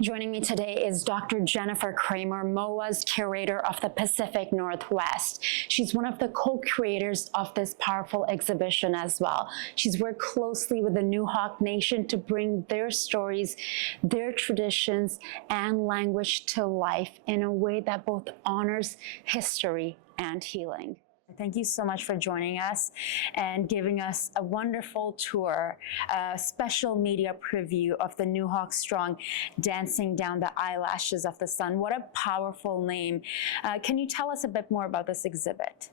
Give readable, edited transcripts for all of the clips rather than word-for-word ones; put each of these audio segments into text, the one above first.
Joining me today is Dr. Jennifer Kramer, MOA's curator of the Pacific Northwest. She's one of the co-creators of this powerful exhibition as well. She's worked closely with the Nuxalk Nation to bring their stories, their traditions, and language to life in a way that both honors history and healing. Thank you so much for joining us and giving us a wonderful tour, a special media preview of the Nuxalk Strong Dancing Down the Eyelashes of the Sun. What a powerful name. Can you tell us a bit more about this exhibit?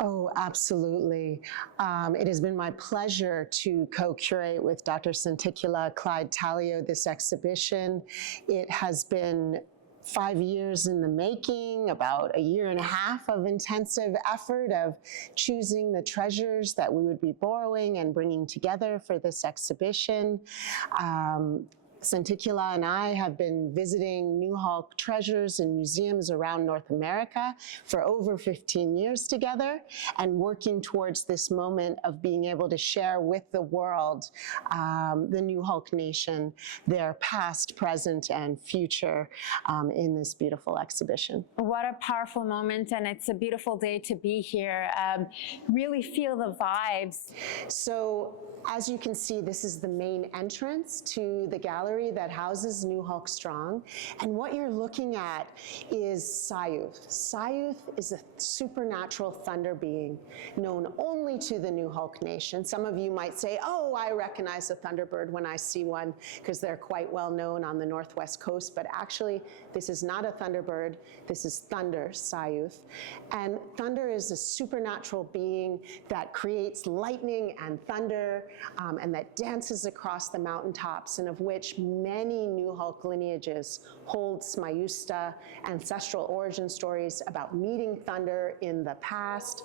Oh, absolutely. It has been my pleasure to co-curate with Dr. Sentikula Clyde Talio this exhibition. It has been 5 years in the making, about a year and a half of intensive effort of choosing the treasures that we would be borrowing and bringing together for this exhibition. Sentikula and I have been visiting Nuxalk treasures and museums around North America for over 15 years together and working towards this moment of being able to share with the world, the Nuxalk Nation, their past, present, and future in this beautiful exhibition. What a powerful moment, and it's a beautiful day to be here. Really feel the vibes. So, as you can see, this is the main entrance to the gallery that houses Nuxalk Strong. And what you're looking at is Sayuth. Sayuth is a supernatural thunder being known only to the Nuxalk Nation. Some of you might say, oh, I recognize a thunderbird when I see one, because they're quite well known on the northwest coast. But actually, this is not a thunderbird. This is thunder, Sayuth. And thunder is a supernatural being that creates lightning and thunder, and that dances across the mountaintops, and of which many Nuxalk lineages hold Smayusta, ancestral origin stories about meeting thunder in the past.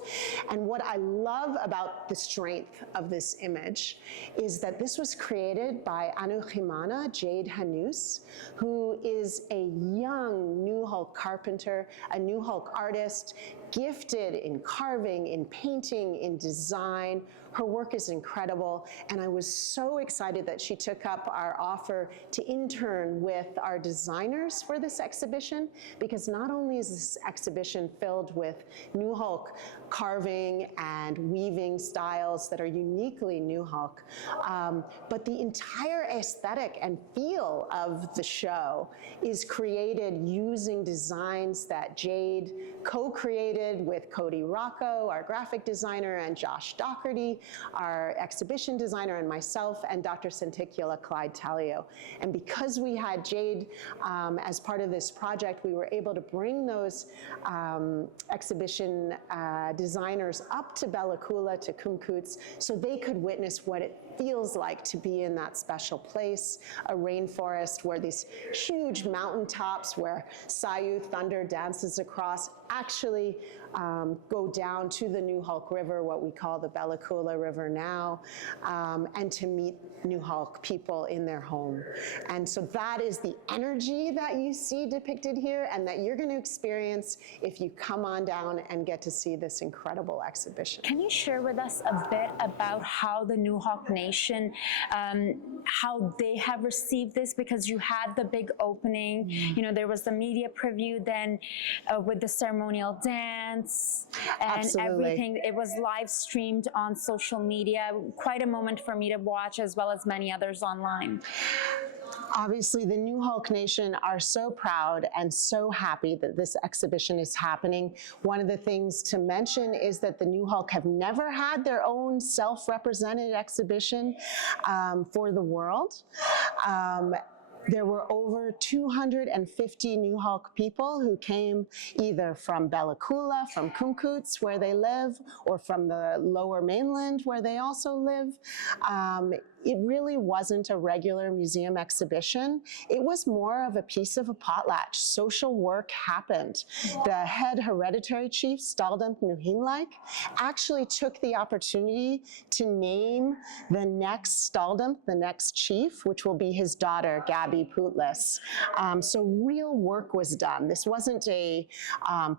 And what I love about the strength of this image is that this was created by Anuhimana Jade Hanus, who is a young Nuxalk carpenter, a Nuxalk artist, gifted in carving, in painting, in design. Her work is incredible, and I was so excited that she took up our offer to intern with our designers for this exhibition, because not only is this exhibition filled with Nuxalk carving and weaving styles that are uniquely Nuxalk, but the entire aesthetic and feel of the show is created using designs that Jade co-created with Cody Rocco, our graphic designer, and Josh Doherty, our exhibition designer, and myself, and Dr. Sentikula Clyde Talio. And because we had Jade as part of this project, we were able to bring those exhibition designers up to Bella Coola, to Kumkuts, so they could witness what it feels like to be in that special place, a rainforest where these huge mountaintops where Sayuth thunder dances across actually go down to the Nuxalk River, what we call the Bella Coola River now, and to meet Nuxalk people in their home. And so that is the energy that you see depicted here and that you're going to experience if you come on down and get to see this incredible exhibition. Can you share with us a bit about how the Nuxalk Nation, how they have received this? Because you had the big opening, you know, there was the media preview, then with the ceremonial dance and Absolutely. Everything. It was live streamed on social media. Quite a moment for me to watch, as well as many others online. Obviously, the Nuxalk Nation are so proud and so happy that this exhibition is happening. One of the things to mention is that the Nuxalk have never had their own self-represented exhibition for the world. There were over 250 Nuxalk people who came either from Bella Coola, from Kumkuts, where they live, or from the lower mainland, where they also live. It really wasn't a regular museum exhibition. It was more of a piece of a potlatch. Social work happened. The head hereditary chief, Staldamp Nuhinlaik, actually took the opportunity to name the next Staldamp, the next chief, which will be his daughter, Gabby. tabby pootless. So real work was done. This wasn't a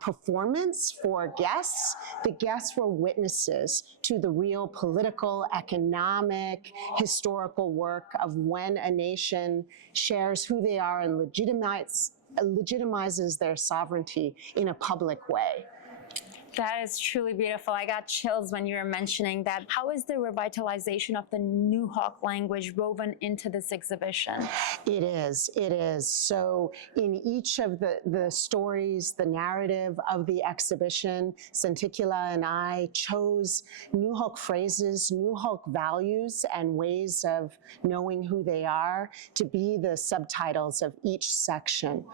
performance for guests. The guests were witnesses to the real political, economic, historical work of when a nation shares who they are and legitimizes their sovereignty in a public way. That is truly beautiful. I got chills when you were mentioning that. How is the revitalization of the Nuxalk language woven into this exhibition? It is. So in each of the stories, the narrative of the exhibition, Santikula and I chose Nuxalk phrases, Nuxalk values, and ways of knowing who they are to be the subtitles of each section.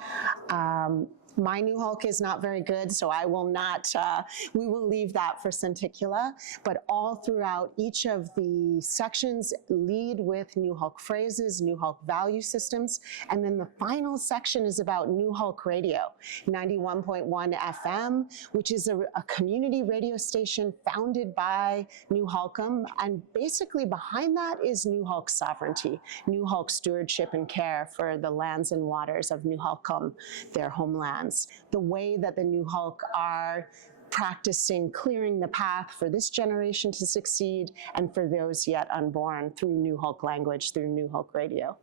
My Nuxalk is not very good, so I will not, we will leave that for Santikula, but all throughout each of the sections lead with Nuxalk phrases, Nuxalk value systems, and then the final section is about Nuxalk Radio, 91.1 FM, which is a community radio station founded by Nuxalkum, and basically behind that is Nuxalk sovereignty, Nuxalk stewardship and care for the lands and waters of Nuxalkum, their homeland. The way that the Nuxalk are practicing clearing the path for this generation to succeed and for those yet unborn through Nuxalk language, through Nuxalk radio.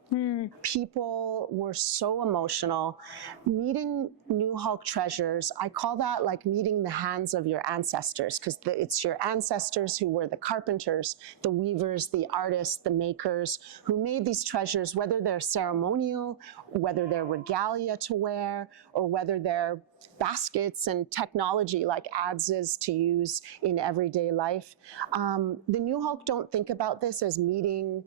People were so emotional. Meeting Nuxalk treasures, I call that like meeting the hands of your ancestors, because it's your ancestors who were the carpenters, the weavers, the artists, the makers, who made these treasures, whether they're ceremonial, whether they're regalia to wear, or whether they're baskets and technology like adzes to use in everyday life. The Nuxalk don't think about this as meeting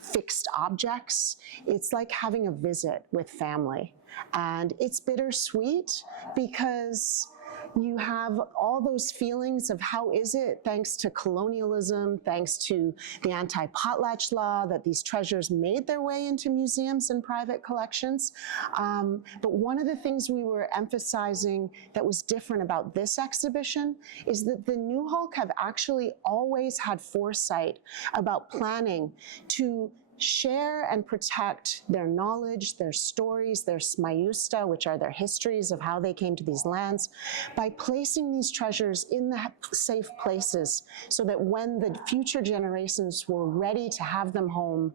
fixed objects. It's like having a visit with family. And it's bittersweet because you have all those feelings of how is it, thanks to colonialism, thanks to the anti-potlatch law, that these treasures made their way into museums and private collections. But one of the things we were emphasizing that was different about this exhibition is that the Nuxalk have actually always had foresight about planning to share and protect their knowledge, their stories, their smayusta, which are their histories of how they came to these lands, by placing these treasures in the safe places so that when the future generations were ready to have them home,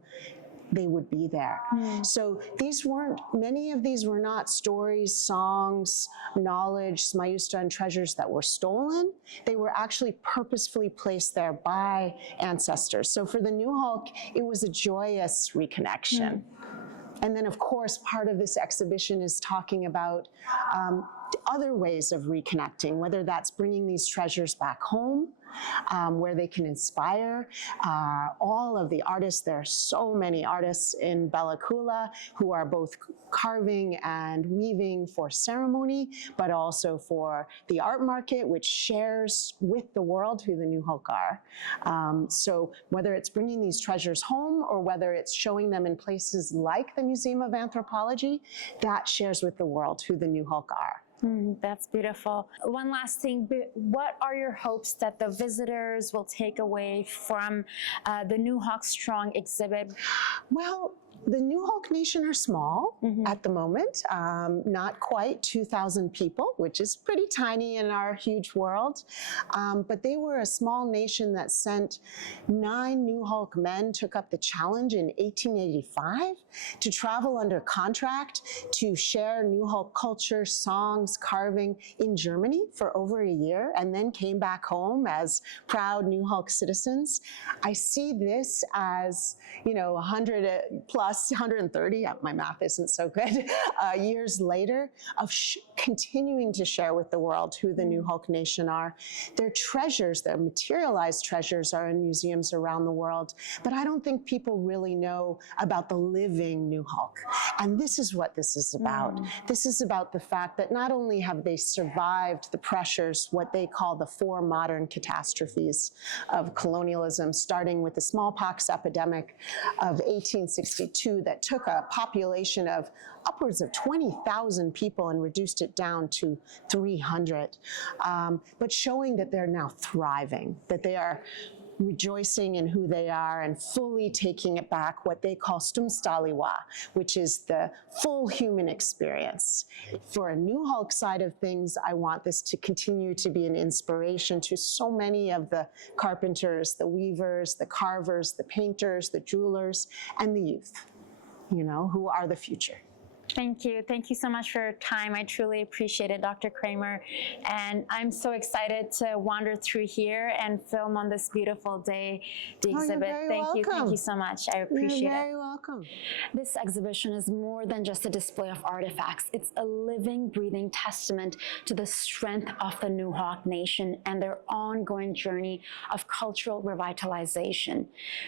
they would be there. So many of these were not stories, songs, knowledge, smayusta, and treasures that were stolen. They were actually purposefully placed there by ancestors. So for the Nuxalk, it was a joyous reconnection. And then, of course, part of this exhibition is talking about other ways of reconnecting, whether that's bringing these treasures back home, where they can inspire all of the artists. There are so many artists in Bella Coola who are both carving and weaving for ceremony, but also for the art market, which shares with the world who the Nuxalk are. So whether it's bringing these treasures home or whether it's showing them in places like the Museum of Anthropology, that shares with the world who the Nuxalk are. That's beautiful. One last thing, what are your hopes that the visitors will take away from the Nuxalk Strong exhibit? Well, the Nuxalk Nation are small at the moment, not quite 2,000 people, which is pretty tiny in our huge world. But they were a small nation that sent 9 Nuxalk men, took up the challenge in 1885 to travel under contract to share Nuxalk culture, songs, carving in Germany for over a year, and then came back home as proud Nuxalk citizens. I see this as, 100 plus 130, my math isn't so good, years later of continuing to share with the world who the Nuxalk Nation are. Their treasures, their materialized treasures are in museums around the world, but I don't think people really know about the living Nuxalk. And this is what this is about. This is about the fact that not only have they survived the pressures, what they call the 4 modern catastrophes of colonialism, starting with the smallpox epidemic of 1862, that took a population of upwards of 20,000 people and reduced it down to 300, but showing that they're now thriving, that they are rejoicing in who they are and fully taking it back, what they call stumstaliwa, which is the full human experience. For a New Hulk side of things, I want this to continue to be an inspiration to so many of the carpenters, the weavers, the carvers, the painters, the jewelers, and the youth, who are the future. Thank you. Thank you so much for your time. I truly appreciate it, Dr. Kramer. And I'm so excited to wander through here and film on this beautiful day, the exhibit. You're very Thank you. Thank welcome. you so much. I appreciate You're it. very welcome. This exhibition is more than just a display of artifacts. It's a living, breathing testament to the strength of the Nuxalk Nation and their ongoing journey of cultural revitalization.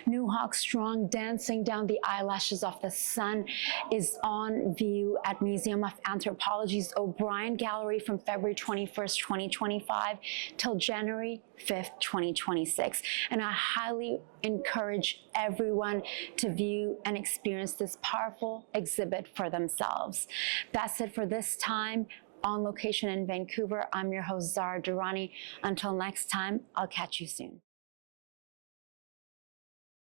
Nuxalk Strong, Dancing Down the Eyelashes of the Sun, is on view at Museum of Anthropology's O'Brien Gallery from February 21st, 2025 till January 5th, 2026. And I highly encourage everyone to view and experience this powerful exhibit for themselves. That's it for this time. On location in Vancouver, I'm your host, Zara Durrani. Until next time, I'll catch you soon.